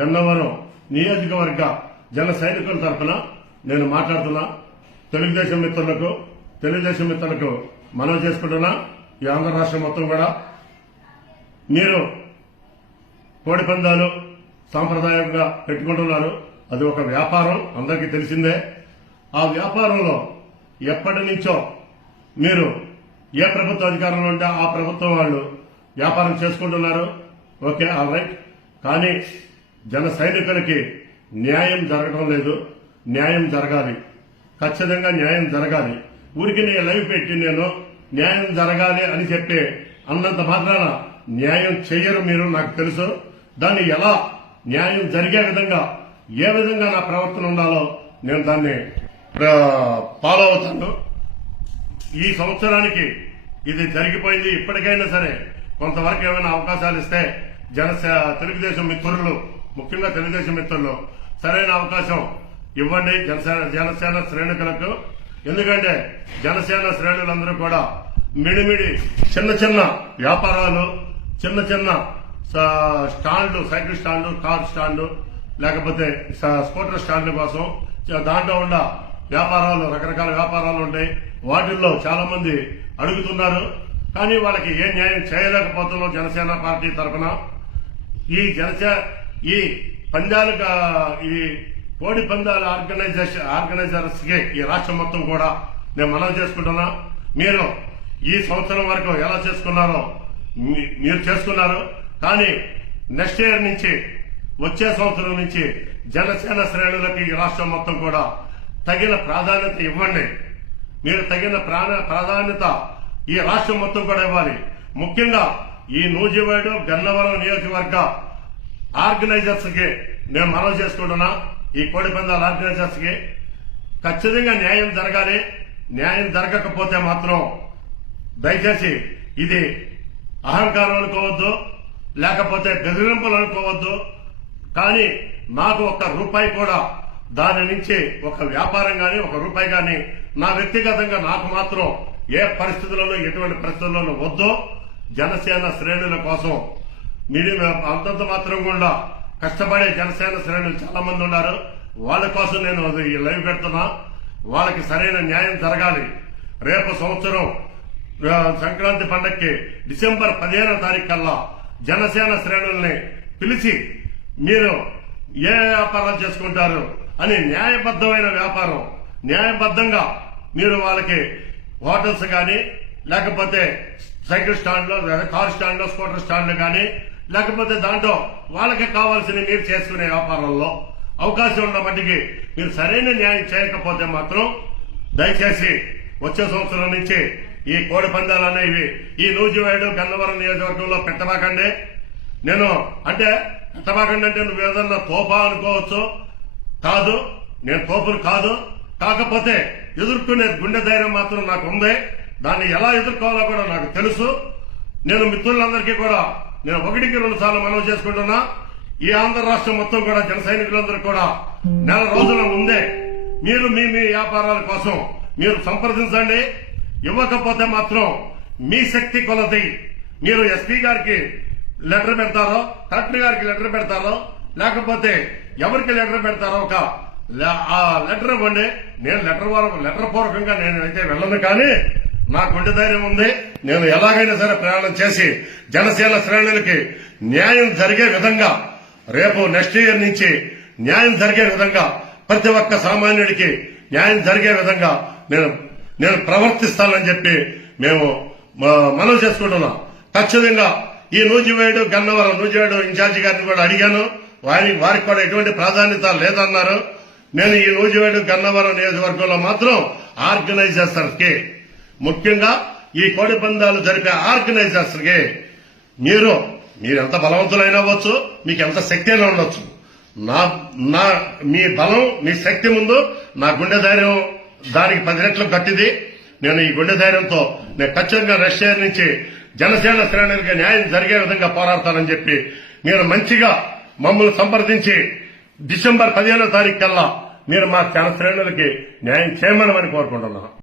గన్నవరం నియోజకవర్గ జన సైనికుల తరఫున నేను మాట్లాడుతున్నా. తెలుగుదేశం మిత్రులకు తెలుగుదేశం మిత్రులకు మనవి చేసుకుంటున్నా. ఈ ఆంధ్ర రాష్ట్రం మొత్తం కూడా మీరు కోడి పందాలు సాంప్రదాయంగా పెట్టుకుంటున్నారు. అది ఒక వ్యాపారం అందరికీ తెలిసిందే. ఆ వ్యాపారంలో ఎప్పటి నుంచో మీరు ఏ ప్రభుత్వ అధికారంలో ఉంటే ఆ ప్రభుత్వం వాళ్ళు వ్యాపారం చేసుకుంటున్నారు. Okay all right. కానీ జన సైనికులకి న్యాయం జరగడం లేదు. న్యాయం జరగాలి. ఖచ్చితంగా న్యాయం జరగాలి. ఊరికి నేను లైవ్ పెట్టి నేను న్యాయం జరగాలి అని చెప్పి అన్నంత మాత్రాన న్యాయం చేయరు మీరు నాకు తెలుసు. దాన్ని ఎలా న్యాయం జరిగే విధంగా ఏ విధంగా నా ప్రవర్తన ఉండాలో నేను దాన్ని ఫాలో అవుతాను. ఈ సంవత్సరానికి ఇది జరిగిపోయింది. ఇప్పటికైనా సరే కొంతవరకు ఏమైనా అవకాశాలు ఇస్తే జన తెలుగుదేశం మిత్రులు ముఖ్యంగా తెలుగుదేశం మిత్రులు సరైన అవకాశం ఇవ్వండి జనసేన జనసేన శ్రేణుకులకు ఎందుకంటే జనసేన శ్రేణులందరూ కూడా మిడిమిడి చిన్న చిన్న వ్యాపారాలు చిన్న చిన్న స్టాండ్లు సైకిల్ స్టాండ్లు కార్ స్టాండ్లు లేకపోతే స్కూటర్ స్టాండ్ల కోసం దాంట్లో ఉన్న వ్యాపారాలు రకరకాల వ్యాపారాలు ఉంటాయి. వాటిల్లో చాలా మంది అడుగుతున్నారు. కానీ వాళ్ళకి ఏ న్యాయం చేయలేకపోతున్నాం జనసేన పార్టీ తరఫున. ఈ జనసే ఈ పందాలు ఈ కోడి పందాల ఆర్గనైజేషన్ ఆర్గనైజర్స్కి ఈ రాష్ట్రం మొత్తం కూడా నేను మనవి చేసుకుంటున్నా. మీరు ఈ సంవత్సరం వరకు ఎలా చేసుకున్నారో మీ- మీరు చేసుకున్నారు. కానీ నెక్స్ట్ ఇయర్ నుంచి వచ్చే సంవత్సరం నుంచి జనసేన శ్రేణులకి ఈ రాష్ట్రం మొత్తం కూడా తగిన ప్రాధాన్యత ఇవ్వండి. మీరు తగిన ప్రాణ- ప్రాధాన్యత ఈ రాష్ట్రం మొత్తం కూడా ఇవ్వాలి. ముఖ్యంగా ఈ నూజివేడు గన్నవరం నియోజకవర్గ ఆర్గనైజర్స్కి నేను మనవి చేసుకుంటున్నా. ఈ కోడి పందాల ఆర్గనైజర్స్కి ఖచ్చితంగా న్యాయం జరగాలి. న్యాయం జరగకపోతే మాత్రం దయచేసి ఇది అహంకారం అనుకోవద్దు లేకపోతే బెదిరింపులు అనుకోవద్దు. కానీ నాకు ఒక్క రూపాయి కూడా దాని నుంచి ఒక వ్యాపారం గాని ఒక రూపాయి గాని నా వ్యక్తిగతంగా నాకు మాత్రం ఏ పరిస్థితుల్లోనూ ఎటువంటి పరిస్థితుల్లోనూ వద్దు. జనసేన శ్రేణుల కోసం మీరు అంతంత మాత్రం కూడా కష్టపడే జనసేన శ్రేణులు చాలా మంది ఉన్నారు. వాళ్ళ కోసం నేను అది ఈ లైవ్ పెడుతున్నా. వాళ్ళకి సరైన న్యాయం జరగాలి. రేపు సంవత్సరం సంక్రాంతి పండక్కి డిసెంబర్ పదిహేనో తారీఖు కల్లా జనసేన శ్రేణుల్ని పిలిచి మీరు ఏ వ్యాపారాలు చేసుకుంటారు అని న్యాయబద్ధమైన వ్యాపారం. న్యాయబద్ధంగా మీరు వాళ్ళకి హోటల్స్ కానీ లేకపోతే సైకిల్ స్టాండ్లో కార్ స్టాండ్లో స్కూటర్ స్టాండ్లు కానీ లేకపోతే దాంట్లో వాళ్ళకి కావాల్సిన మీరు చేసుకునే వ్యాపారంలో అవకాశం ఉన్న మట్టికి మీరు సరైన న్యాయం చేయకపోతే మాత్రం దయచేసి వచ్చే సంవత్సరం నుంచి ఈ కోడి పందాలు అనేవి ఈ నూజివేడు గన్నవరం నియోజకవర్గంలో పెట్టబాకండి. నేను అంటే పెట్టబాకండి అంటే నువ్వు ఏదన్నా తోపా అనుకోవచ్చు. కాదు నేను తోపును కాదు. కాకపోతే ఎదుర్కొనే గుండె ధైర్యం మాత్రం నాకు ఉంది దాన్ని ఎలా ఎదుర్కోవాలో కూడా నాకు తెలుసు. నేను మిత్రులందరికీ కూడా నేను ఒకటికి రెండు సార్లు మనవి చేసుకుంటున్నా ఈ ఆంధ్ర రాష్ట్రం మొత్తం కూడా జన సైనికులందరూ కూడా నెల రోజుల ముందే మీరు మీ మీ వ్యాపారాల కోసం మీరు సంప్రదించండి. ఇవ్వకపోతే మాత్రం మీ శక్తి కొలది. మీరు ఎస్పీ గారికి లెటర్ పెడతారో కలెక్టర్ గారికి లెటర్ పెడతారో లేకపోతే ఎవరికి లెటర్ పెడతారో ఒక ఆ లెటర్ ఇవ్వండి. నేను లెటర్ వారం లెటర్ పూర్వకంగా నేను అయితే వెళ్ళను కానీ నాకు గుండె ధైర్యం ఉంది. నేను ఎలాగైనా సరే ప్రయాణం చేసి జనసేన శ్రేణులకి న్యాయం జరిగే విధంగా రేపు నెక్స్ట్ ఇయర్ నుంచి న్యాయం జరిగే విధంగా ప్రతి ఒక్క సామాన్యుడికి న్యాయం జరిగే విధంగా నేను నేను ప్రవర్తిస్తానని చెప్పి మేము మ- మనవి చేసుకుంటున్నాం. ఖచ్చితంగా ఈ నూజివేడు గన్నవరం నూజివేడు ఇన్ఛార్జి గారిని కూడా అడిగాను. వారికి వారికి కూడా ఎటువంటి ప్రాధాన్యత లేదన్నారు. నేను ఈ నూజివేడు గన్నవరం నియోజకవర్గంలో మాత్రం ఆర్గనైజర్స్కి ముఖ్యంగా ఈ కోడి పందాలు జరిపే ఆర్గనైజర్స్కి మీరు మీరు ఎంత బలవంతులైనా అవ్వచ్చు మీకు ఎంత శక్తి అయినా ఉండొచ్చు. నా నా మీ బలం మీ శక్తి ముందు నా గుండె ధైర్యం దానికి పది రెట్లు గట్టిది. నేను ఈ గుండె ధైర్యంతో నేను ఖచ్చితంగా రష్యా నుంచి జనసేన శ్రేణులకి న్యాయం జరిగే విధంగా పోరాడతానని చెప్పి మీరు మంచిగా మమ్మల్ని సంప్రదించి డిసెంబర్ పదిహేనో తారీఖు కల్లా మీరు మా జన శ్రేణులకి న్యాయం చేయమని కోరుకుంటున్నాను.